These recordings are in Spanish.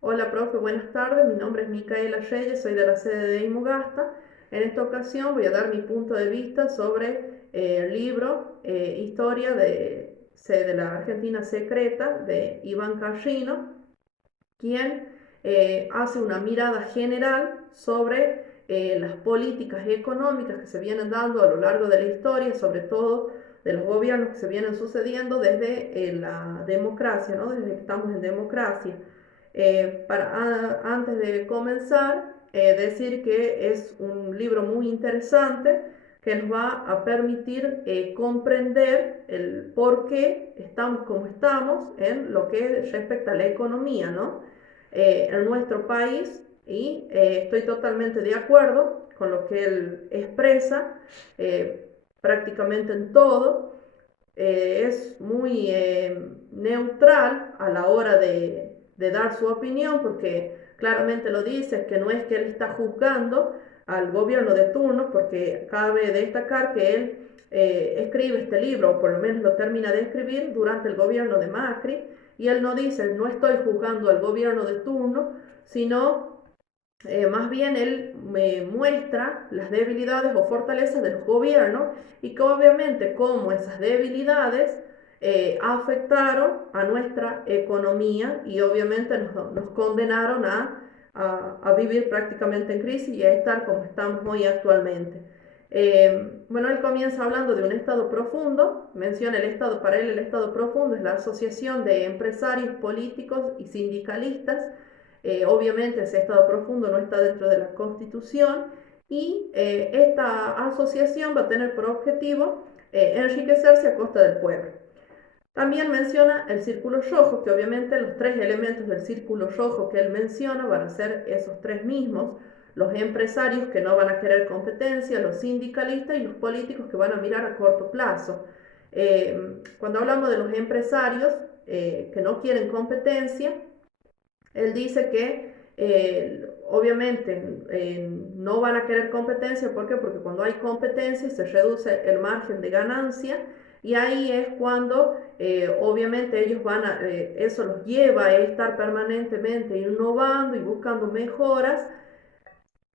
Hola, profe, buenas tardes. Mi nombre es Micaela Reyes, soy de la sede de Imugasta. En esta ocasión voy a dar mi punto de vista sobre el libro Historia de la Argentina Secreta de Iván Carrino, quien hace una mirada general sobre las políticas económicas que se vienen dando a lo largo de la historia, sobre todo de los gobiernos que se vienen sucediendo desde la democracia, ¿no? Desde que estamos en democracia. Antes de comenzar, decir que es un libro muy interesante que nos va a permitir comprender el por qué estamos como estamos en lo que respecta a la economía, ¿no? En nuestro país, y estoy totalmente de acuerdo con lo que él expresa, prácticamente en todo. Es muy neutral a la hora de dar su opinión, porque claramente lo dice, que no es que él está juzgando al gobierno de turno, porque cabe destacar que él escribe este libro, o por lo menos lo termina de escribir durante el gobierno de Macri, y él no dice, no estoy juzgando al gobierno de turno, sino más bien él me muestra las debilidades o fortalezas de los gobiernos, y que obviamente como esas debilidades afectaron a nuestra economía y obviamente nos condenaron a vivir prácticamente en crisis y a estar como estamos hoy actualmente. Bueno, él comienza hablando de un estado profundo, menciona el estado, para él el estado profundo es la asociación de empresarios, políticos y sindicalistas. Obviamente ese estado profundo no está dentro de la Constitución, y esta asociación va a tener por objetivo enriquecerse a costa del pueblo. También menciona el círculo rojo, que obviamente los tres elementos del círculo rojo que él menciona van a ser esos tres mismos: los empresarios que no van a querer competencia, los sindicalistas y los políticos que van a mirar a corto plazo. Cuando hablamos de los empresarios que no quieren competencia, él dice que obviamente no van a querer competencia. ¿Por qué? Porque cuando hay competencia se reduce el margen de ganancia, y ahí es cuando obviamente ellos eso los lleva a estar permanentemente innovando y buscando mejoras.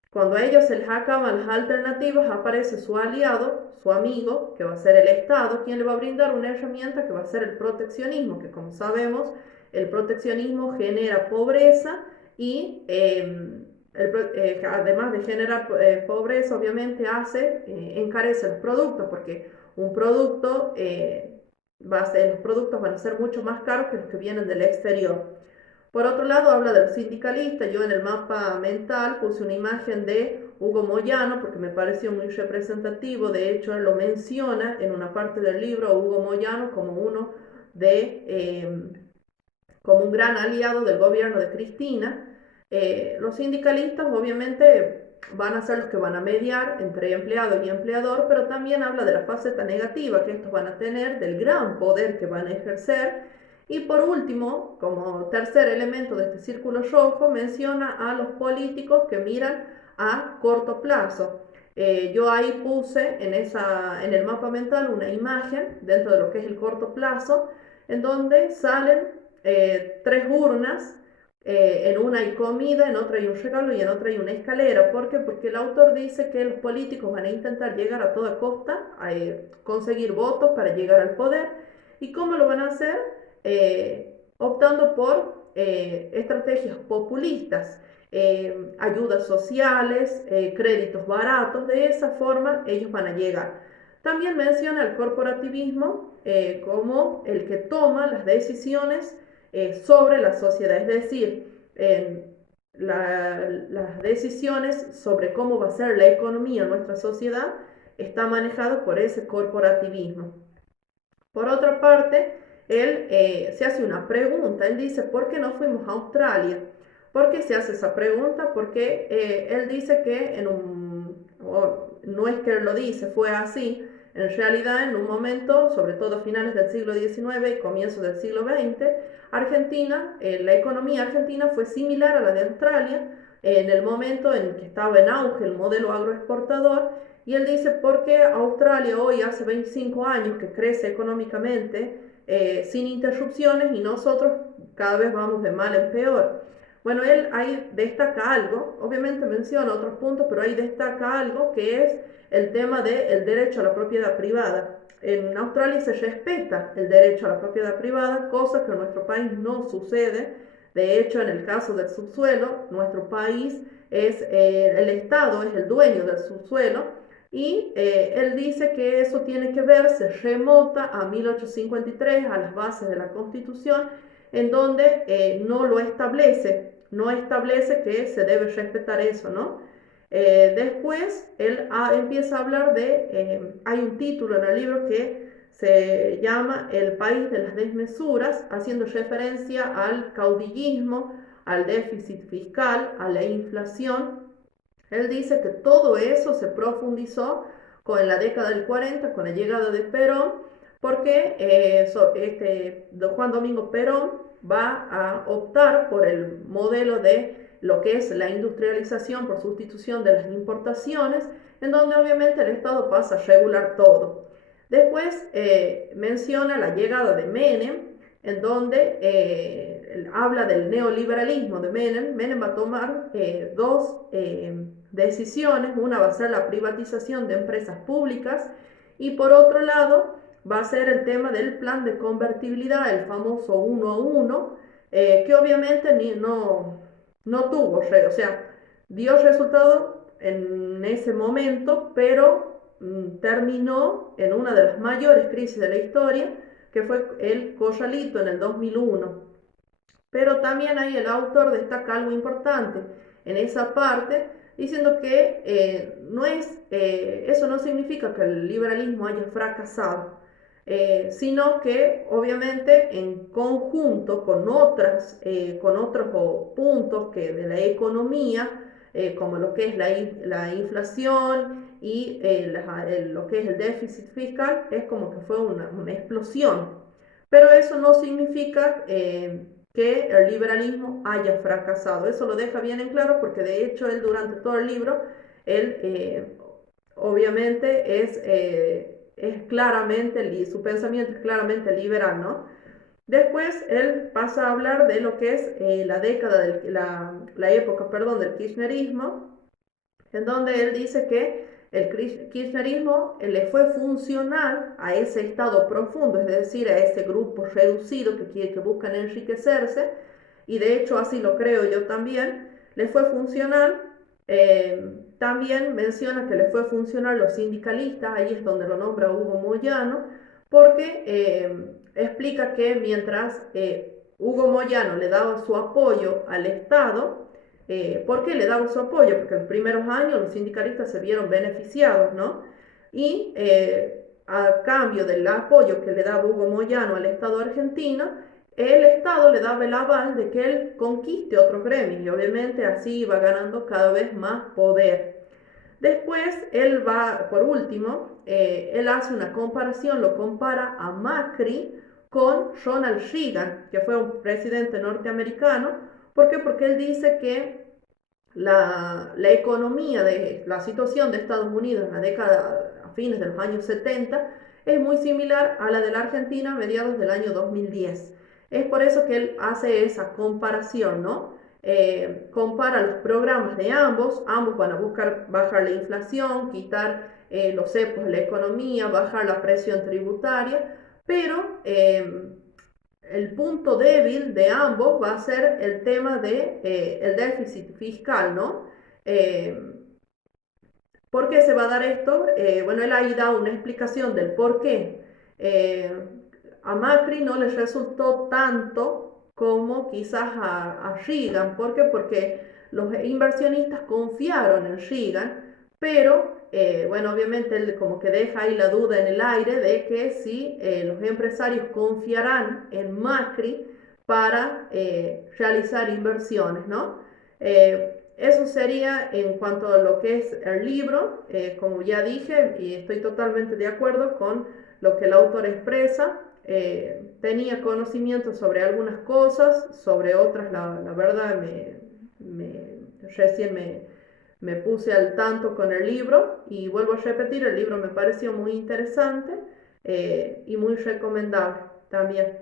Cuando a ellos se les acaban las alternativas, aparece su aliado, su amigo, que va a ser el Estado, quien le va a brindar una herramienta que va a ser el proteccionismo, que como sabemos, el proteccionismo genera pobreza y además de generar pobreza, obviamente encarece los productos, porque un producto los productos van a ser mucho más caros que los que vienen del exterior. Por otro lado, habla de los sindicalistas. Yo en el mapa mental puse una imagen de Hugo Moyano porque me pareció muy representativo. De hecho, él lo menciona en una parte del libro, Hugo Moyano, como como un gran aliado del gobierno de Cristina. Los sindicalistas obviamente van a ser los que van a mediar entre empleado y empleador, pero también habla de la faceta negativa que estos van a tener, del gran poder que van a ejercer. Y por último, como tercer elemento de este círculo rojo, menciona a los políticos que miran a corto plazo. Yo ahí puse en el mapa mental una imagen dentro de lo que es el corto plazo, en donde salen tres urnas. En una hay comida, en otra hay un regalo y en otra hay una escalera. ¿Por qué? Porque el autor dice que los políticos van a intentar llegar a toda costa, a conseguir votos para llegar al poder. ¿Y cómo lo van a hacer? Optando por estrategias populistas, ayudas sociales, créditos baratos. De esa forma ellos van a llegar. También menciona el corporativismo como el que toma las decisiones sobre la sociedad, es decir, las decisiones sobre cómo va a ser la economía en nuestra sociedad está manejado por ese corporativismo. Por otra parte, él se hace una pregunta. Él dice, ¿por qué no fuimos a Australia? ¿Por qué se hace esa pregunta? Porque él dice que no es que él lo dice, fue así. En realidad, en un momento, sobre todo a finales del siglo XIX y comienzos del siglo XX, Argentina, la economía argentina fue similar a la de Australia en el momento en que estaba en auge el modelo agroexportador. Y él dice, ¿por qué Australia hoy hace 25 años que crece económicamente sin interrupciones, y nosotros cada vez vamos de mal en peor? Bueno, él ahí destaca algo, obviamente menciona otros puntos, pero ahí destaca algo que es el tema del derecho a la propiedad privada. En Australia se respeta el derecho a la propiedad privada, cosa que en nuestro país no sucede. De hecho, en el caso del subsuelo, nuestro país el Estado es el dueño del subsuelo y él dice que eso tiene que ver, se remota a 1853, a las bases de la Constitución, en donde no lo establece, no establece que se debe respetar eso, ¿no? Después él empieza a hablar hay un título en el libro que se llama El país de las desmesuras, haciendo referencia al caudillismo, al déficit fiscal, a la inflación. Él dice que todo eso se profundizó con la década del 40, con la llegada de Perón, porque Juan Domingo Perón va a optar por el modelo de lo que es la industrialización por sustitución de las importaciones, en donde obviamente el Estado pasa a regular todo. Después menciona la llegada de Menem, en donde habla del neoliberalismo de Menem. Menem va a tomar dos decisiones. Una va a ser la privatización de empresas públicas y por otro lado va a ser el tema del plan de convertibilidad, el famoso 1 a 1, que obviamente no tuvo, o sea, dio resultado en ese momento, pero terminó en una de las mayores crisis de la historia, que fue el corralito en el 2001. Pero también ahí el autor destaca algo importante en esa parte, diciendo que eso no significa que el liberalismo haya fracasado, sino que obviamente en conjunto con otros puntos que de la economía, como lo que es la inflación y lo que es el déficit fiscal, es como que fue una explosión. Pero eso no significa que el liberalismo haya fracasado. Eso lo deja bien en claro porque de hecho él durante todo el libro, él obviamente es claramente, su pensamiento es claramente liberal, ¿no? Después él pasa a hablar de lo que es la época, perdón, del kirchnerismo, en donde él dice que el kirchnerismo le fue funcional a ese estado profundo, es decir, a ese grupo reducido que buscan enriquecerse, y de hecho así lo creo yo también, le fue funcional. También menciona que le fue funcional los sindicalistas, ahí es donde lo nombra Hugo Moyano, porque explica que mientras Hugo Moyano le daba su apoyo al Estado, ¿por qué le daba su apoyo? Porque en los primeros años los sindicalistas se vieron beneficiados, ¿no? Y a cambio del apoyo que le daba Hugo Moyano al Estado argentino, el Estado le daba el aval de que él conquiste otros gremios y obviamente así iba ganando cada vez más poder. Después él va, por último, él hace una comparación, lo compara a Macri con Ronald Reagan, que fue un presidente norteamericano. ¿Por qué? Porque él dice que la economía de la situación de Estados Unidos en la década, a fines de los años 70, es muy similar a la de la Argentina a mediados del año 2010. Es por eso que él hace esa comparación, ¿no? Compara los programas de ambos van a buscar bajar la inflación, quitar los cepos de la economía, bajar la presión tributaria, pero el punto débil de ambos va a ser el tema de el déficit fiscal, ¿no? ¿Por qué se va a dar esto? Bueno, él ahí da una explicación del por qué. A Macri no le resultó tanto como quizás a Reagan. ¿Por qué? Porque los inversionistas confiaron en Reagan, pero bueno, obviamente él como que deja ahí la duda en el aire de que si los empresarios confiarán en Macri para realizar inversiones, ¿no? Eso sería en cuanto a lo que es el libro. Como ya dije, y estoy totalmente de acuerdo con lo que el autor expresa. Tenía conocimiento sobre algunas cosas, sobre otras la verdad recién me puse al tanto con el libro y vuelvo a repetir, el libro me pareció muy interesante y muy recomendable también.